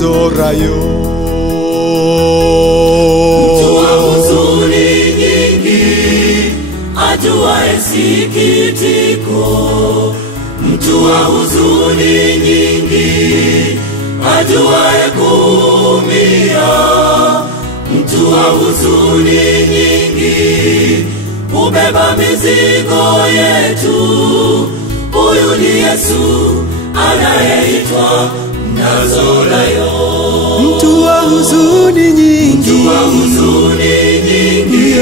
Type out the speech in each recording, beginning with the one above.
nazorayo. Mtu wa huzuni nyingi, ajuaye sikitiko. Mtu wa huzuni nyingi, ajuaye kuumia. Mtu wa huzuni nyingi, ubeba mizigo yetu. Huyu ni Yesu anayeitwa Nazorayo. Mtu wa huzuni nyingi, mtu wa huzuni nyingi,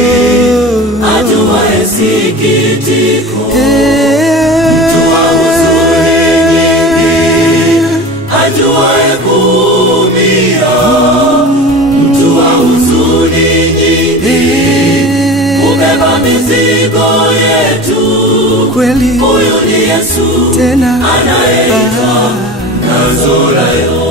ajuaye sikitiko. Mtu wa huzuni nyingi, ajuaye kuumia. Mtu wa huzuni nyingi, ubeba mizigo yetu. Kweli huyu ni Yesu tena anayeitwa Nazorayo.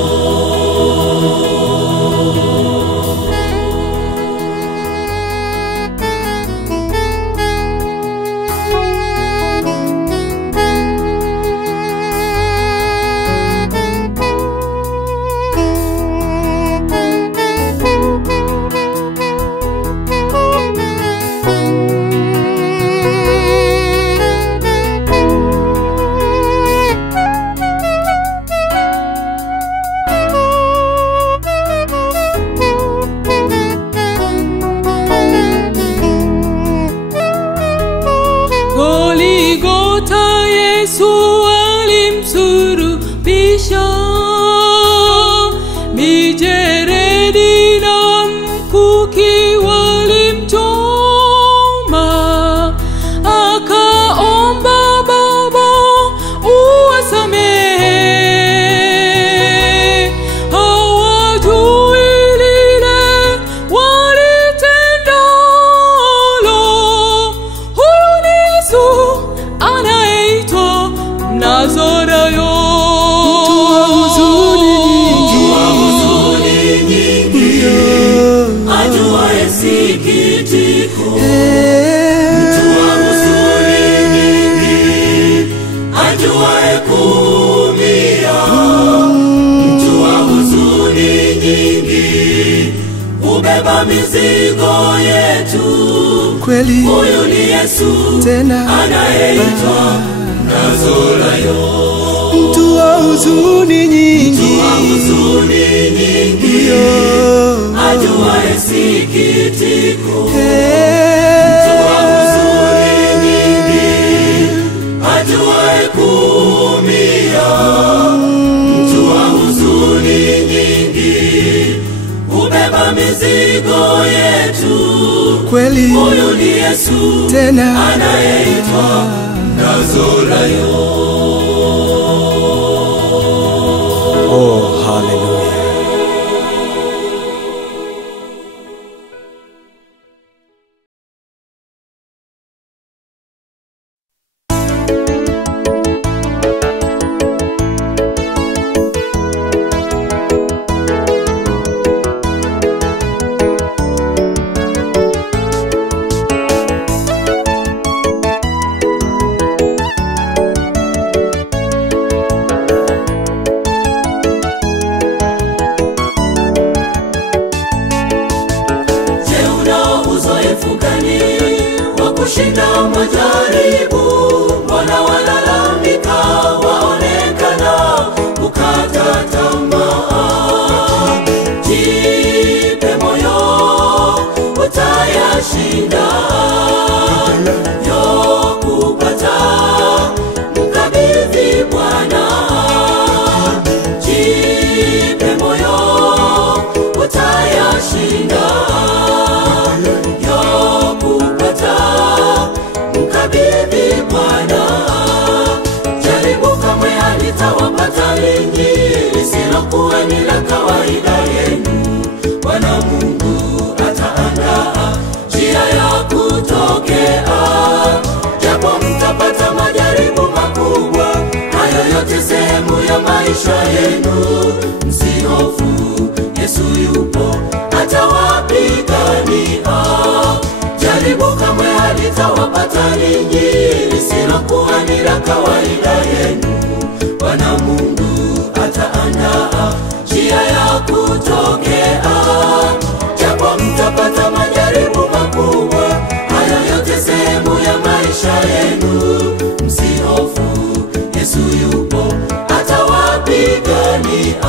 Goligota Yesu alimsulubisha, mijeredi na mkuki walimchoma. Akaomba, Baba uwasamehe, hawajui lile walitendalo. Huyu ni Yesu anayeitwa Nazorayo. Mtu wa huzuni nyingi, ajuaye sikitiko. Mtu wa huzuni nyingi, ajuaye kuumia. Mtu wa huzuni nyingi, ubeba mizigo yetu. kweli Huyu ni Yesu tena anayeitwa Nazorayo. mtu wa huzuni nyingi, Mtu wa huzuni nyingi, ajuaye sikitiko. Mtu wa huzuni nyingi, ajuaye kuumia. Mtu wa huzuni nyingi, ubeba mizigo yetu. kweli Huyu ni Yesu tena anayeitwa Nazorayo. Oh, hallelujah. Kushinda majaribu, mbona walalamika, waonekana kukata tamaa? Jipe moyo, utayashinda yokupata, mkabidhi Bwana. Jipe moyo, utayashinda mkabidhi Bwana. Jaribu kamwe halitawapata lingi, lisilokuwa ni la kawaida yenu. Bwana Mungu ataandaa njia ya kutokea. Japo mtapata majaribu makubwa, hayo yote sehemu ya maisha yenu. Msihofu, Yesu yupo, atawapigania. Jaribu kamwe halitawapata ninyi, lisilokuwa ni la kawaida yenu. Bwana Mungu ataandaa njia ya kutokea, japo mtapata majaribu makubwa, hayo yote sehemu ya maisha yenu. Msihofu, Yesu yupo, atawapigania.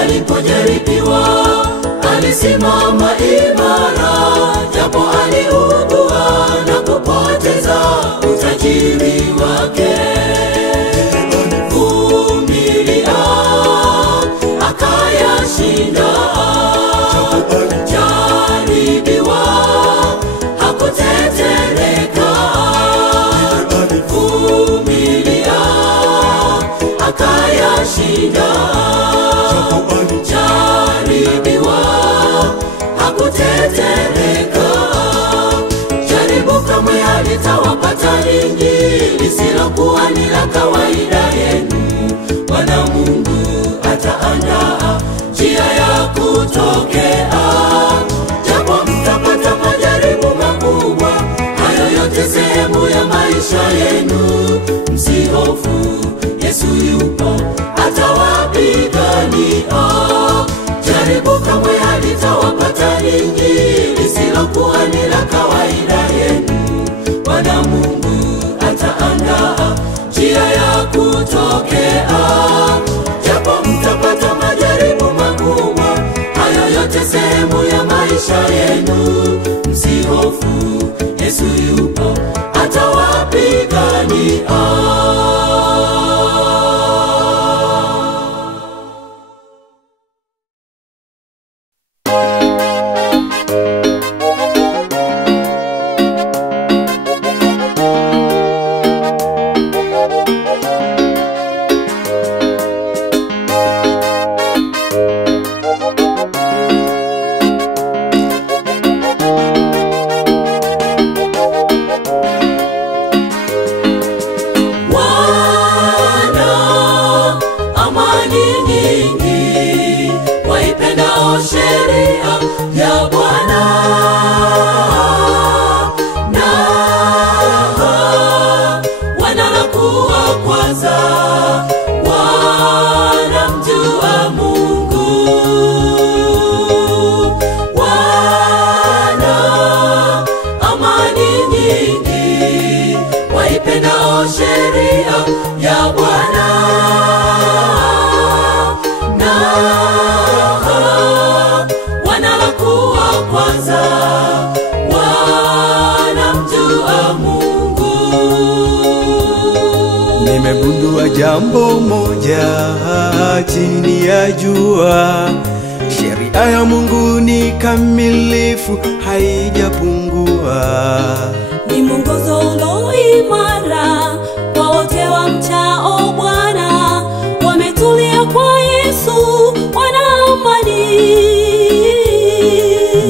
Alipojaribiwa alisimama imara, japo aliugua na kupoteza utajiri wake. Vumilia, akayashinda. Jaribiwa, hakutetereka. Vumilia, akayashinda. Jaribiwa, hakutetereka. Jaribu kamwe halitawapata ninyi, lisilokuwa ni la kawaida yenu. Bwana Mungu ataandaa njia ya kutokea, japo mtapata majaribu makubwa, hayo yote sehemu ya maisha yenu. Msihofu, Yesu yupo, atawapigania. Jaribu kamwe halitawapata ninyi, lisilokuwa ni la kawaida yenu. Bwana Mungu ataandaa njia ya kutokea, japo mtapata majaribu makubwa, hayo yote sehemu ya maisha yenu. Msihofu, Yesu yupo, atawapigania. Nimegundua jambo moja chini ya jua, sheria ya Mungu ni kamilifu, haijapungua. Ni mwongozo ulio imara kwa wote wamchao Bwana, wametulia kwa Yesu, wana amani.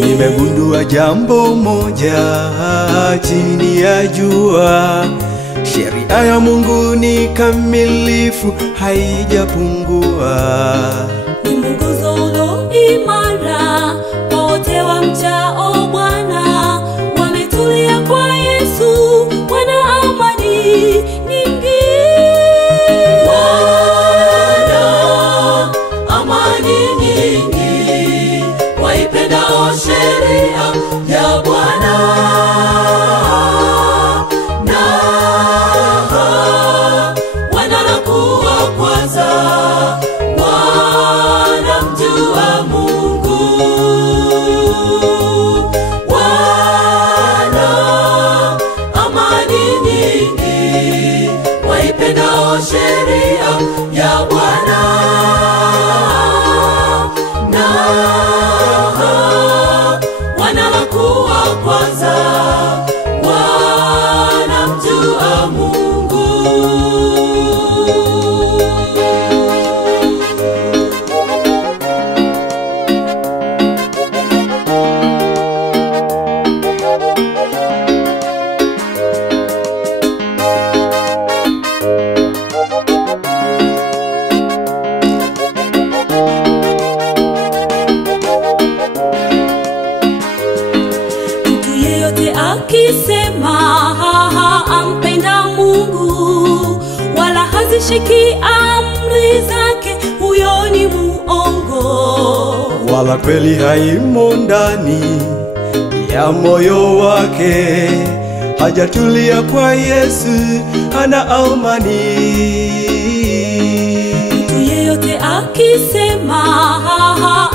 Nimegundua jambo moja chini ya jua, sheria ya Mungu ni kamilifu, haijapungua. Ni mwongozo ulio imara kwa wote wamchao Bwana, wametulia kwa Yesu, wana amani nyingi. Wana amani nyingi, waipendao sheria ya Bwana. Sheria ya Bwana na wanalakuwa kwanza, wanamjua Mungu. akisema ampenda Mungu wala hazishiki amri zake, huyo ni muongo, wala kweli haimo ndani ya moyo wake. Hajatulia kwa Yesu, hana amani. Mtu yeyote akisema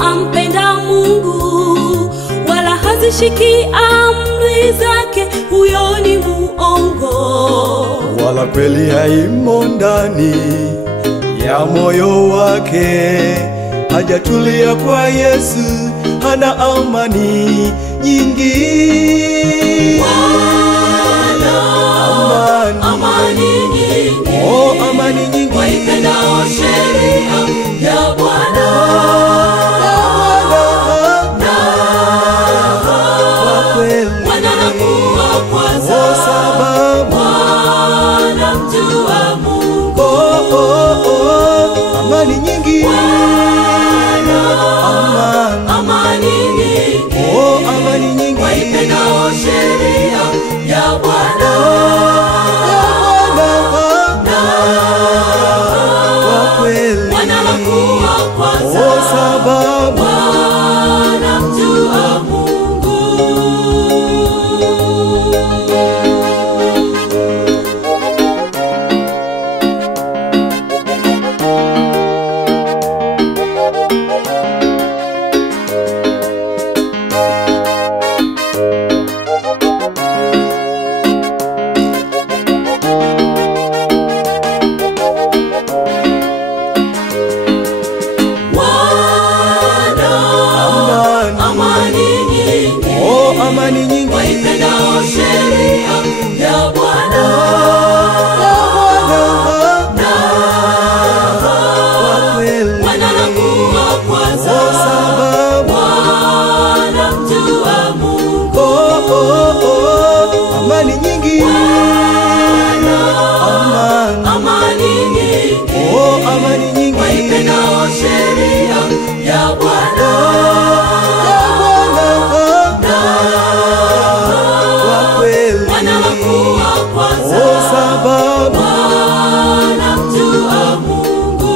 ampenda Mungu wala hazishiki amri zake, huyo ni muongo, wala kweli haimo ndani ya moyo wake. Hajatulia kwa Yesu, hana amani nyingi. Amani nyingi, oh amani nyingi, waipendao sheria ya Bwana. Wananakuwa kwanza, wanamjua Mungu. amani nyingi, Amani nyingi, amani nyingi, waipendao sheria ya Bwana. Wananakuwa kwanza, wanamjua Mungu. amani nyingi, waipendao sheria ya Bwana. Wananakuwa kwanza, wanamjua Mungu. amani nyingi, Amani nyingi, amani nyingi, waipendao sheria ya Bwana. Wananakuwa kwanza, wanamjua Mungu.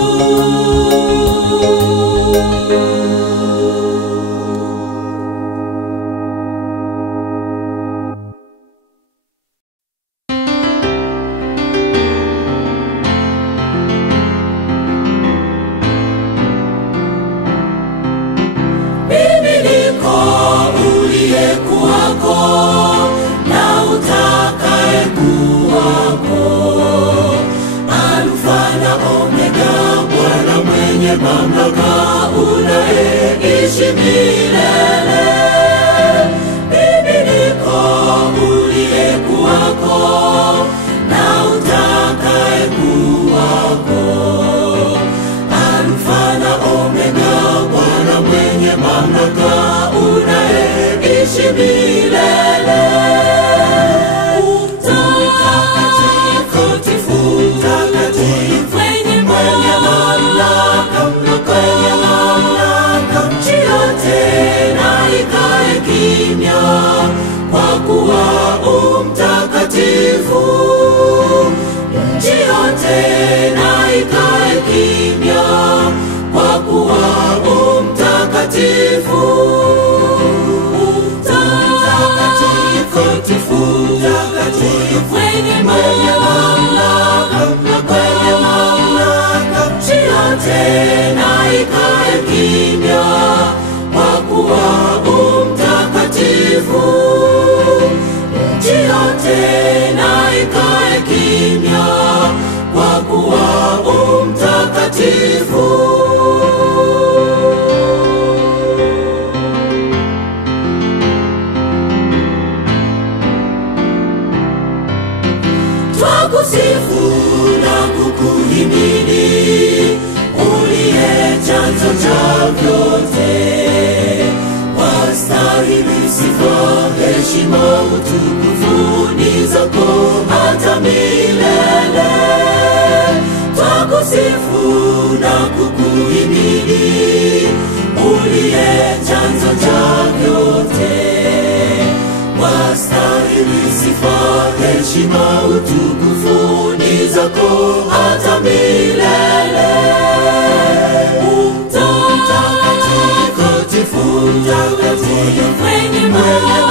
Mimi niko uliyekuwako na utakaye kuwako, Alfa na Omega, Bwana mwenye mamlaka, unayeishi milele. Mimi niko uliyekuwako na utakaye kuwako, Alfa na Omega, Bwana mwenye mamlaka, unayeishi milele. Mtakatifu, mwenye mamlaka, nchi yote na ikae kimya, kwa kuwa umtakatifu. Nchi yote na ikae kimya, kwa kuwa umtakatifu. Mtakatifu, mwenye mamlaka, nchi yote na ikae kimya, kwa kuwa umtakatifu. Nchi yote na ikae kimya, kwa kuwa umtakatifu. Twakusifu na kukuhimidi, uliye chanzo cha vyote. Wastahili sifa, heshima, utukufu ni zako hata milele. Twakusifu na kukuhimidi, uliye chanzo cha vyote. Wastahili wewe